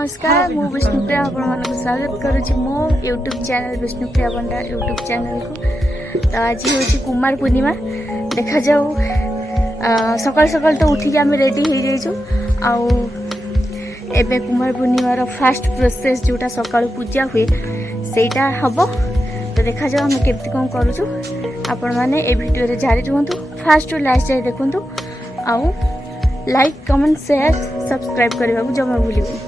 नमस्कार मु विष्णुप्रिया आपण स्वागत करुच्ची मो यूट्यूब चैनल विष्णुप्रिया पंडा यूट्यूब चैनल को। तो आज हूँ कुमार पूर्णिमा देखा जाऊ सकाल सकाल तो उठिक आम रेडी हो जाइचु आउ एबे कुमार पूर्णिमार फास्ट प्रोसेस जोटा सकाल पूजा हुए सेटा हबो। तो देखा जाऊ आम केमती कौन करूचु आपण माने ए वीडियो रे जारी रुहंतु फास्ट टू लास्ट जाए देखंतु आउ लाइक कमेंट शेयर सब्सक्राइब करने को जमा भूलिबे।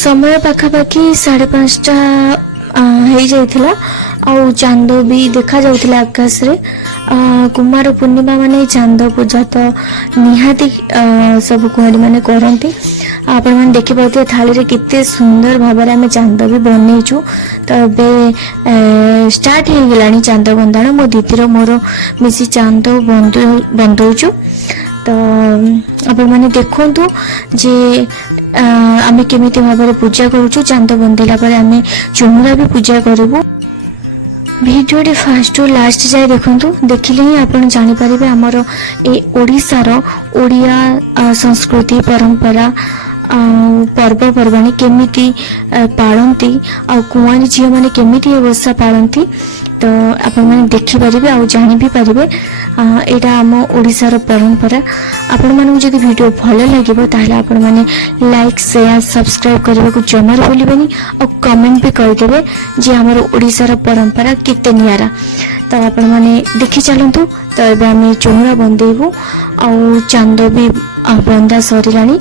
समय पाखापाखि 5:30 हो जाइथिला आउ चांद भी देखा जाउथिला आकाश रे। कुमार पूर्णिमा माने चांद पूजा तो निहाती सब कुआरी माने करंती। आपण माने देखि पाउते थाली रे किते सुंदर भाबरे हमें चांद भी बनैछु। तो बे स्टार्ट हो गलानी चांद बंदाण। मो दीदीर मोर मिसी चांद बंदौछु। तो आपण माने देखंतु जे आमे केमिति भाबरे पूजा करूछु। चांद बंदेला पर आमे चुमुरा भी पूजा करबु। भिडियोटी फास्ट टू लास्ट जाए देखंतु। देखिले ही आपण जानि परिबे हमर ए ओडिसा रो ओडिया संस्कृति परंपरा पर्वपर्वाणी केमिति पाळंती आ कुआरी झियो माने केमिति ए वर्षा पाळंती। तो आपण माने देखि परिबे आ जानि भी परिबे एटा हम ओडिसा रो परंपरा। आपण माने जदि वीडियो भलो लागिबो ताहले आपण माने लाइक शेयर सब्सक्राइब करबा को जमा भूलिबेनी और कमेंट भी कर देबे जे हमर ओडिसा रो परंपरा केते नियारा। तो आपण माने देखि चलंतु। तो एबे हम चोहरा बंदेबो आ चांद भी बंदा सरीलानी।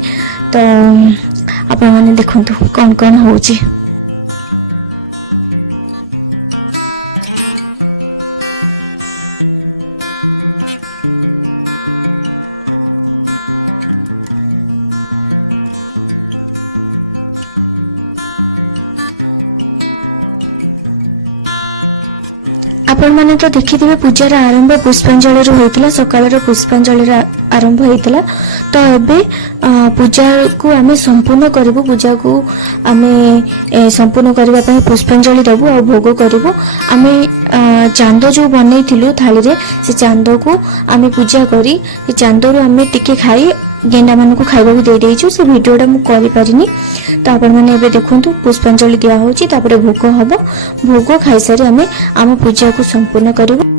तो आपण माने देखंतु कोन कोन होउची। आपण माने तो देखिथिबे पूजार आरंभ पुष्पांजलि रो होइतिला। सकाळ पुष्पांजलि आरंभ होइतिला। तो एबे पूजा को आमे संपूर्ण करबो। पूजा को आमे संपूर्ण करबा पई पुष्पांजलि देबो और भोग करबो। आमे चांद जो बनैथिलु थाली रे से चांद को आमे पूजा करी से चांद रो आमे टिके खाई गेंडा मान को खाइबा को दे देइछु। से वीडियोटा मु करि पारिनी। तो आपण माने एबे देखंतु पुष्पांजलि दिया होची तापरे भोग हबो। भोग खाइ सारी आमे पूजा को संपूर्ण करबो।